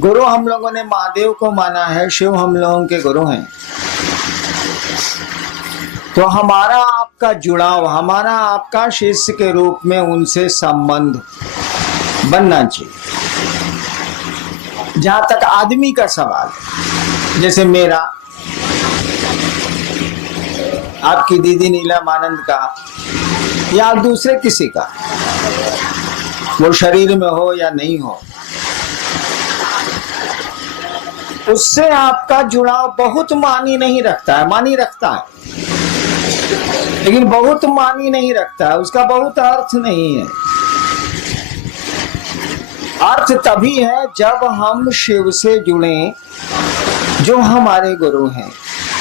गुरु हम लोगों ने महादेव को माना है, शिव हम लोगों के गुरु हैं। तो हमारा आपका जुड़ाव, हमारा आपका शिष्य के रूप में उनसे संबंध बनना चाहिए। जहां तक आदमी का सवाल है, जैसे मेरा आपकी दीदी नीलम आनंद का या दूसरे किसी का, वो शरीर में हो या नहीं हो, उससे आपका जुड़ाव बहुत मानी नहीं रखता है। मानी रखता है लेकिन बहुत मानी नहीं रखता है, उसका बहुत अर्थ नहीं है। अर्थ तभी है जब हम शिव से जुड़े जो हमारे गुरु हैं।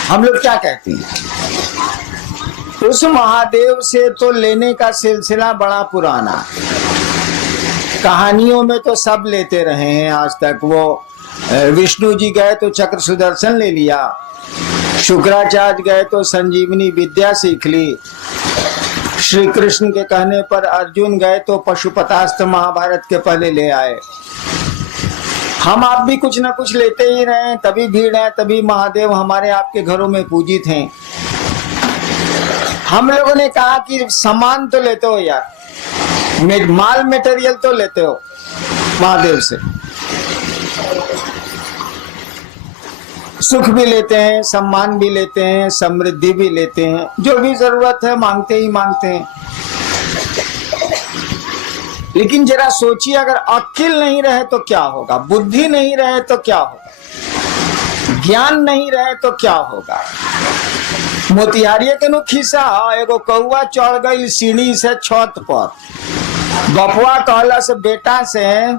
हम लोग क्या कहते हैं, उस महादेव से तो लेने का सिलसिला बड़ा पुराना, कहानियों में तो सब लेते रहे हैं आज तक। वो विष्णु जी गए तो चक्र सुदर्शन ले लिया, शुक्राचार्य गए तो संजीवनी विद्या सीख ली, श्री कृष्ण के कहने पर अर्जुन गए तो पशुपतास्त्र महाभारत के पहले ले आए। हम आप भी कुछ ना कुछ लेते ही रहे, तभी भीड़ है, तभी महादेव हमारे आपके घरों में पूजित हैं। हम लोगों ने कहा कि सामान तो लेते हो यार, माल मटेरियल तो लेते हो महादेव से, सुख भी लेते हैं, सम्मान भी लेते हैं, समृद्धि भी लेते हैं, जो भी जरूरत है मांगते ही मांगते हैं। लेकिन जरा सोचिए, अगर अक्ल नहीं रहे तो क्या होगा, बुद्धि नहीं रहे तो क्या होगा, ज्ञान नहीं रहे तो क्या होगा। मोतिहारिया के नु खिस्सा, एगो कौआ चढ़ गई सीढ़ी से छत पर, बपुआ कहला से बेटा से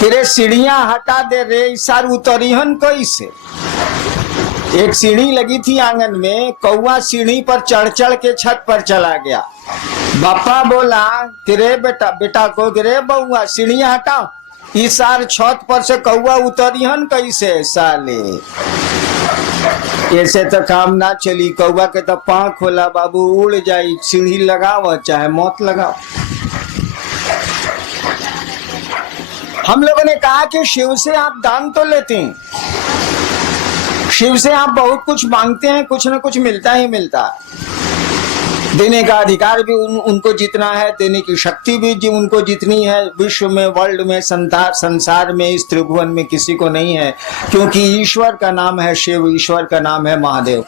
तेरे सीढ़ियां हटा दे रे, इसार उतरिहन कैसे। एक सीढ़ी लगी थी आंगन में, कौआ सीढ़ी पर चढ़ चढ़ के छत पर चला गया। बापा बोला तेरे बेटा को, गिरे बउआ सीढ़ियां हटा, इसार छत पर से कौआ उतरिहन कैसे साले। ऐसे तो काम ना चली, कौआ के तो पांख खोला बाबू, उड़ जाई, सीढ़ी लगाओ चाहे मौत लगाओ। हम लोगों ने कहा कि शिव से आप दान तो लेते हैं, शिव से आप बहुत कुछ मांगते हैं, कुछ न कुछ मिलता ही मिलता है। देने का अधिकार भी उनको जितना है, देने की शक्ति भी उनको जितनी है, विश्व में, वर्ल्ड में, संसार में, इस त्रिभुवन में किसी को नहीं है, क्योंकि ईश्वर का नाम है शिव, ईश्वर का नाम है महादेव।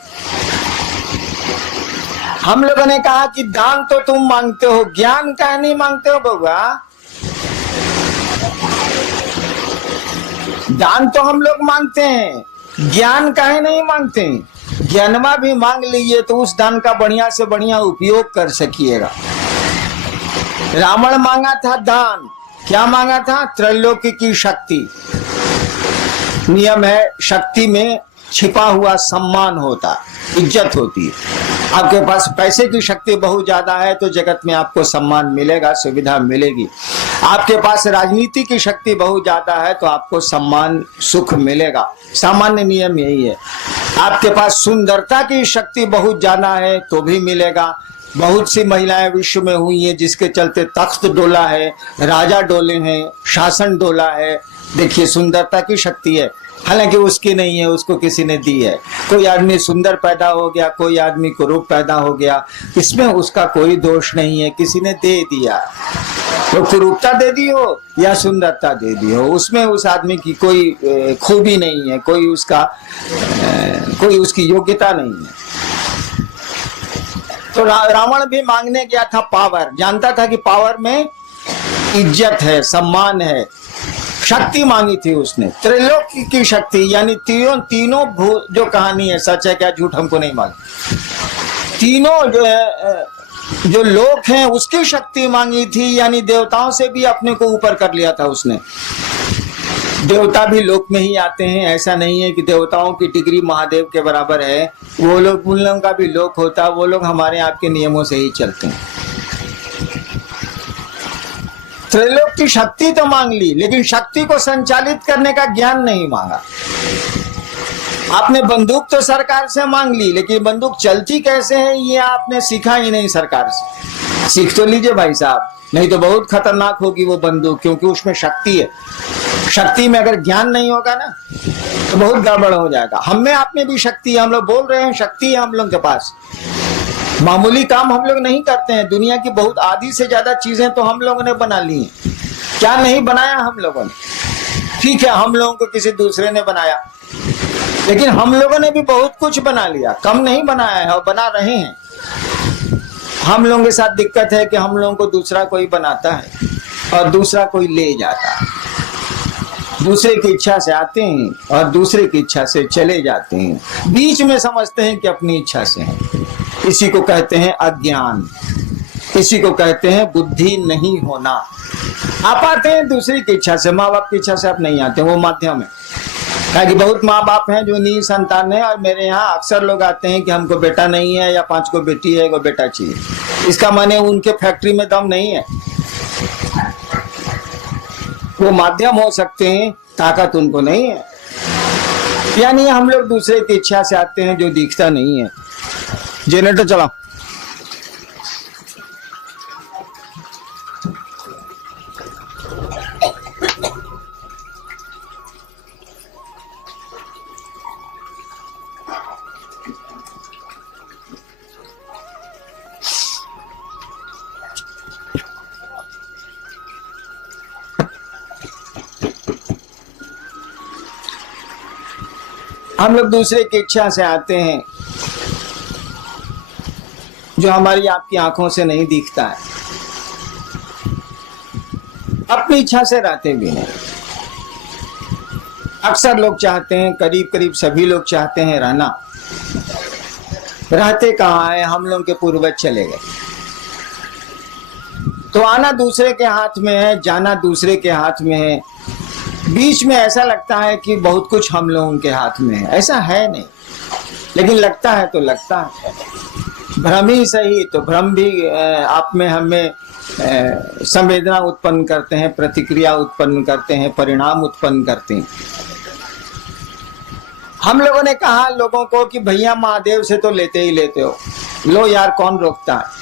हम लोगों ने कहा कि दान तो तुम मांगते हो, ज्ञान का नहीं मांगते हो बउआ। दान तो हम लोग मांगते हैं, ज्ञान काहे नहीं मांगते। ज्ञानमा भी मांग लीजिए तो उस दान का बढ़िया से बढ़िया उपयोग कर सकिएगा। रावण मांगा था दान, क्या मांगा था, त्रैलोक्य की शक्ति। नियम है, शक्ति में छिपा हुआ सम्मान होता, इज्जत होती है। आपके पास पैसे की शक्ति बहुत ज्यादा है तो जगत में आपको सम्मान मिलेगा, सुविधा मिलेगी। आपके पास राजनीति की शक्ति बहुत ज्यादा है तो आपको सम्मान, सुख मिलेगा। सामान्य नियम यही है। आपके पास सुंदरता की शक्ति बहुत ज्यादा है तो भी मिलेगा। बहुत सी महिलाएं विश्व में हुई हैं जिसके चलते तख्त डोला है, राजा डोले हैं, शासन डोला है। देखिए, सुंदरता की शक्ति है, हालांकि उसकी नहीं है, उसको किसी ने दी है। कोई आदमी सुंदर पैदा हो गया, कोई आदमी कुरूप पैदा हो गया, इसमें उसका कोई दोष नहीं है, किसी ने दे दिया। तो कुरूपता दे दी हो या सुंदरता दे दी हो, उसमें उस आदमी की कोई खूबी नहीं है, कोई उसकी योग्यता नहीं है। तो रावण भी मांगने गया था पावर, जानता था कि पावर में इज्जत है, सम्मान है, शक्ति मांगी थी उसने, त्रिलोक की शक्ति, यानी तीनों जो कहानी है, सच है क्या झूठ हमको नहीं मालूम, तीनों जो है, जो लोक हैं उसकी शक्ति मांगी थी, यानी देवताओं से भी अपने को ऊपर कर लिया था उसने। देवता भी लोक में ही आते हैं, ऐसा नहीं है कि देवताओं की डिग्री महादेव के बराबर है। वो लोग, उन लोगों का भी लोक होता, वो लोग हमारे आपके नियमों से ही चलते हैं। त्रैलोक की शक्ति तो मांग ली, लेकिन शक्ति को संचालित करने का ज्ञान नहीं मांगा। आपने बंदूक तो सरकार से मांग ली, लेकिन बंदूक चलती कैसे है ये आपने सीखा ही नहीं सरकार से। सीख तो लीजिए भाई साहब, नहीं तो बहुत खतरनाक होगी वो बंदूक, क्योंकि उसमें शक्ति है। शक्ति में अगर ज्ञान नहीं होगा ना तो बहुत गड़बड़ हो जाएगा। हम में आप में भी शक्ति है, हम लोग बोल रहे हैं शक्ति है हम लोग के पास। मामूली काम हम लोग नहीं करते हैं, दुनिया की बहुत आधी से ज्यादा चीजें तो हम लोगों ने बना ली हैं। क्या नहीं बनाया हम लोगों ने? ठीक है, हम लोगों को किसी दूसरे ने बनाया, लेकिन हम लोगों ने भी बहुत कुछ बना लिया, कम नहीं बनाया है और बना रहे हैं। हम लोगों के साथ दिक्कत है कि हम लोगों को दूसरा कोई बनाता है और दूसरा कोई ले जाता है। दूसरे की इच्छा से आते हैं और दूसरे की इच्छा से चले जाते हैं, बीच में समझते हैं कि अपनी इच्छा से हैं। इसी को कहते हैं अज्ञान, इसी को कहते हैं बुद्धि नहीं होना। आप आते हैं दूसरे की इच्छा से, माँ बाप की इच्छा से आप नहीं आते, वो माध्यम है। कि बहुत माँ बाप हैं जो निसंतान है, और मेरे यहाँ अक्सर लोग आते हैं कि हमको बेटा नहीं है या 5 को बेटी है, 1 बेटा चाहिए। इसका माने उनके फैक्ट्री में दम नहीं है, वो माध्यम हो सकते हैं, ताकत उनको नहीं है। यानी हम लोग दूसरे की इच्छा से आते हैं जो दिखता नहीं है। जनरेटर चलाओ। हम लोग दूसरे की इच्छा से आते हैं जो हमारी आपकी आंखों से नहीं दिखता है, अपनी इच्छा से रहते भी नहीं। अक्सर लोग चाहते हैं, करीब करीब सभी लोग चाहते हैं रहना, रहते कहाँ है? हम लोग के पूर्वज चले गए, तो आना दूसरे के हाथ में है, जाना दूसरे के हाथ में है। बीच में ऐसा लगता है कि बहुत कुछ हम लोगों के हाथ में है, ऐसा है नहीं, लेकिन लगता है तो लगता है। भ्रम ही सही, तो भ्रम भी आप में हमें संवेदना उत्पन्न करते हैं, प्रतिक्रिया उत्पन्न करते हैं, परिणाम उत्पन्न करते हैं। हम लोगों ने कहा लोगों को कि भैया महादेव से तो लेते ही लेते हो, लो यार, कौन रोकता है?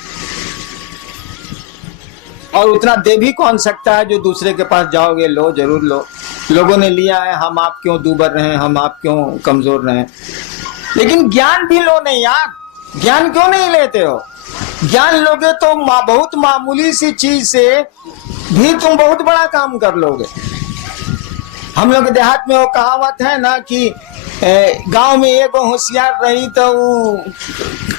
और उतना दे भी कौन सकता है जो दूसरे के पास जाओगे, लो जरूर लो। लोगों ने लिया है, हम आप क्यों दूबर रहे, हम आप क्यों कमजोर रहे? लेकिन ज्ञान भी लो नहीं यार, ज्ञान क्यों नहीं लेते हो? ज्ञान लोगे तो बहुत मामूली सी चीज से भी तुम बहुत बड़ा काम कर लोगे। हम लोग देहात में वो कहावत है ना कि गांव में एक होशियार रही तो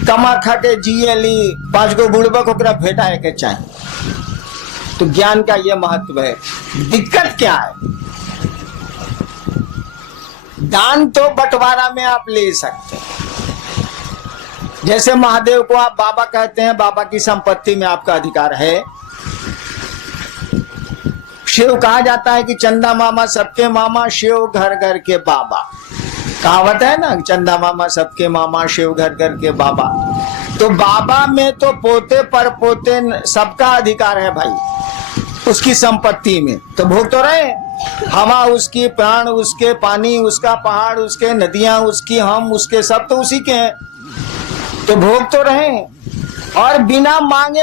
कमा खा के जिए ली, 5 गो बुड़बक ओकरा भेटा के चाहिए। तो ज्ञान का ये महत्व है। दिक्कत क्या है? दान तो बंटवारा में आप ले सकते हैं, जैसे महादेव को आप बाबा कहते हैं, बाबा की संपत्ति में आपका अधिकार है। शिव कहा जाता है कि चंदा मामा सबके मामा, शिव घर घर के बाबा। कहावत है ना, चंदा मामा सबके मामा, शिव घर घर के बाबा। तो बाबा में तो पोते पर पोते सबका अधिकार है भाई, उसकी संपत्ति में तो भोग तो रहे। हवा उसकी, प्राण उसके, पानी उसका, पहाड़ उसके, नदियां उसकी, हम उसके, सब तो उसी के हैं, तो भोग तो रहे। और बिना मांगे